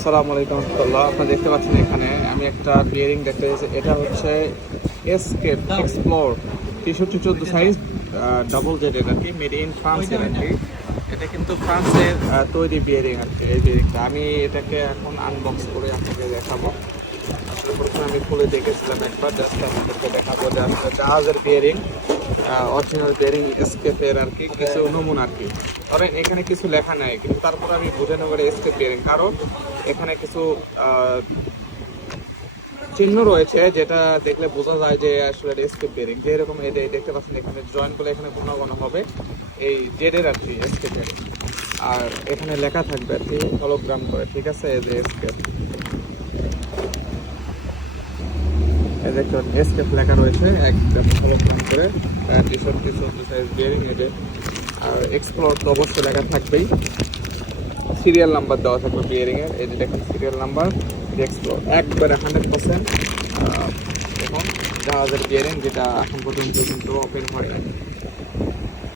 আসসালামু আলাইকুম রহমতুল্লাহ। আপনারা দেখতে পাচ্ছেন এখানে আমি একটা বিয়ারিং দেখতে পাচ্ছি এটা হচ্ছে এসকেপ এক্সপ্লোর তেষট্টি চোদ্দ সাইজ ডাবল জেডের আর কি মেড ইন ফ্রান্সের আর কি। এটা কিন্তু ফ্রান্সের তৈরি বিয়ারিং আর কি, এই বিয়ারিংটা আমি এটাকে এখন আনবক্স করে আপনাকে দেখাবো। আসলে প্রথমে আমি খুলে দেখেছিলাম একবার জাস্ট আপনাদেরকে দেখাবো যে আসলে জাহাজের বিয়ারিং অরিজিনাল বিয়ারিং এসকেপের আর কি, কিছু নমুনা আর কি। ধরেন এখানে কিছু লেখা নাই, কিন্তু তারপর আমি বুঝে নেব এসকেপ বিয়ারিং কারণ এখানে কিছু চিহ্ন রয়েছে যেটা দেখলে বোঝা যায় যে আসলে এসকেপ বেরিং যেরকম এই যে দেখতে পাচ্ছেন এখানে জয়েন করলে এখানে কোনো হবে। এই জেডের আর কি এসকেপের আর এখানে লেখা থাকবে আর কি হলোগ্রাম করে, ঠিক আছে? এই যে এসকেপ এই এসকেপ লেখা রয়েছে, একদম হলোগ্রাম করে। তেষট্টি চোদ্দ সাইজ বিয়ারিং এই যে। আর এক্সপ্লোর তো অবশ্যই লেখা থাকবেই। সিরিয়াল নাম্বার দেওয়া থাকবে বিয়ারিংয়ের এই যে দেখেন সিরিয়াল নাম্বার এক্সপ্লোর একবারে হান্ড্রেড পার্সেন্ট এখন জাহাজের বিয়ারিং যেটা এখন পর্যন্ত কিন্তু ওপেন হয়